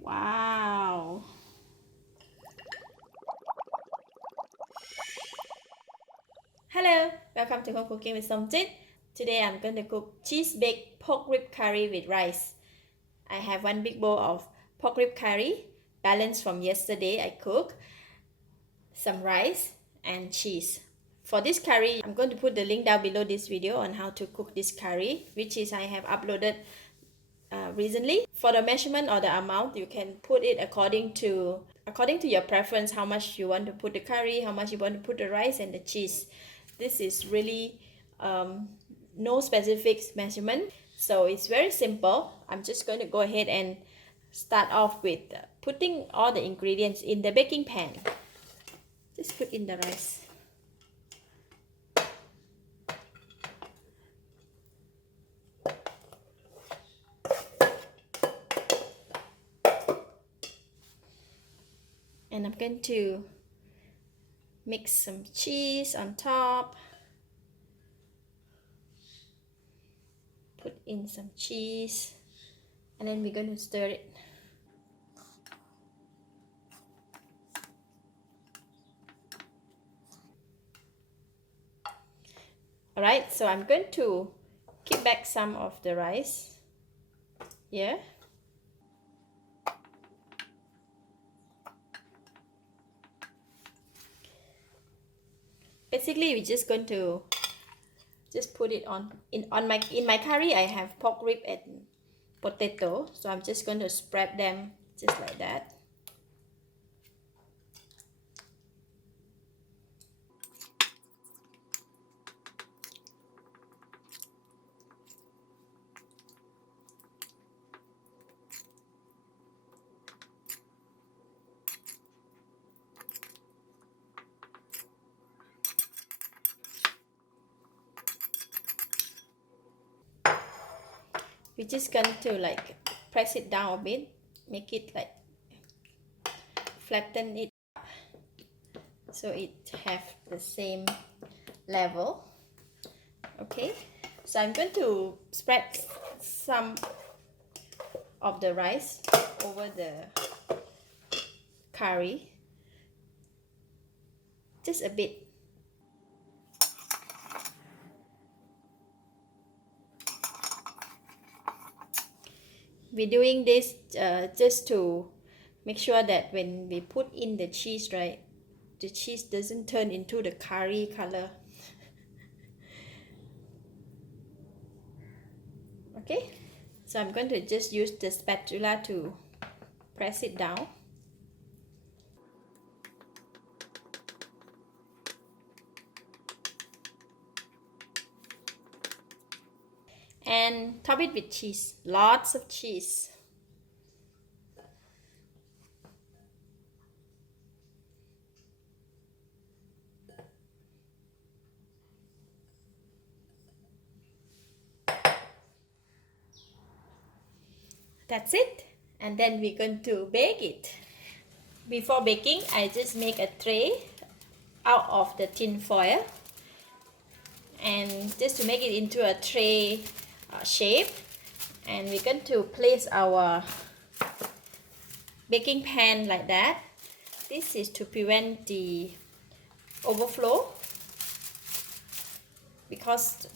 Wow. Hello, welcome to Home Cooking with Somjit. Today I'm going to cook cheese baked pork rib curry with rice. I have one big bowl of pork rib curry, balanced from yesterday I cooked, some rice and cheese. For this curry, I'm going to put the link down below this video on how to cook this curry, which is I have uploaded recently. For the measurement or the amount, you can put it according to your preference, how much you want to put the curry, how much you want to put the rice and the cheese. This is really no specific measurement, so it's very simple. I'm just going to go ahead and start off with putting all the ingredients in the baking pan. Just put in the rice. And I'm going to mix some cheese on top. Put in some cheese. And then we're going to stir it. Alright, so I'm going to keep back some of the rice here. Basically, we're just going to just put it on in my curry. I have pork rib and potato, so I'm just going to spread them just like that. We're just going to like press it down a bit, make it like flatten it so it have the same level. Okay, so I'm going to spread some of the rice over the curry, just a bit. We're doing this just to make sure that when we put in the cheese, right, the cheese doesn't turn into the curry color. Okay, so I'm going to just use the spatula to press it down. And top it with cheese, lots of cheese. That's it, and then we're going to bake it. Before baking, I just make a tray out of the tin foil, and just to make it into a tray shape, and we're going to place our baking pan like that. This is to prevent the overflow, because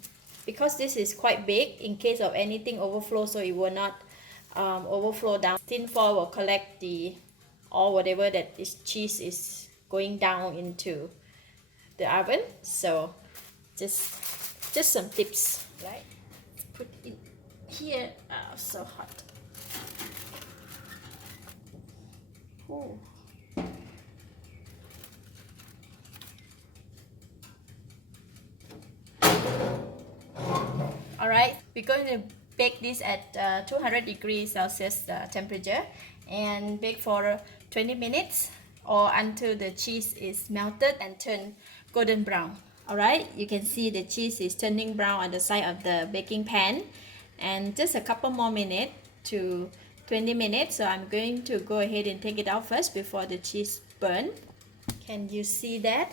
this is quite big. In case of anything overflow, so it will not overflow down. Tin foil will collect the or whatever that this cheese is going down into the oven. So just some tips, right? Put it here. So hot. Ooh. Alright, we're going to bake this at 200 degrees Celsius temperature and bake for 20 minutes or until the cheese is melted and turn golden brown. Alright, you can see the cheese is turning brown on the side of the baking pan, and just a couple more minutes to 20 minutes. So I'm going to go ahead and take it out first before the cheese burn. Can you see that?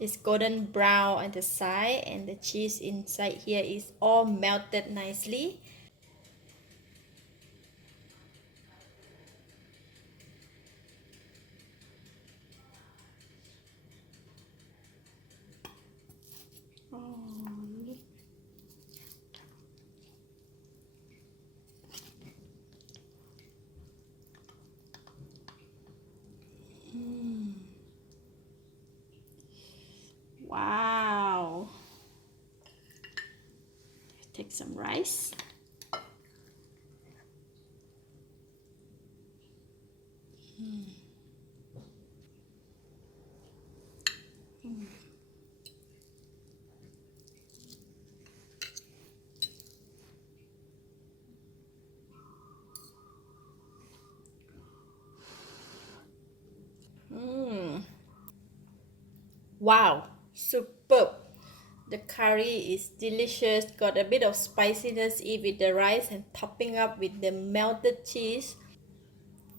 It's golden brown on the side, and the cheese inside here is all melted nicely. Take some rice. Wow, superb. The curry is delicious, got a bit of spiciness with the rice and topping up with the melted cheese.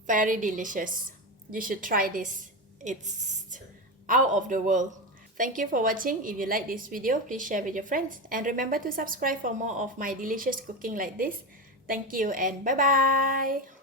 Very delicious. You should try this. It's out of the world. Thank you for watching. If you like this video, please share with your friends. And remember to subscribe for more of my delicious cooking like this. Thank you and bye bye.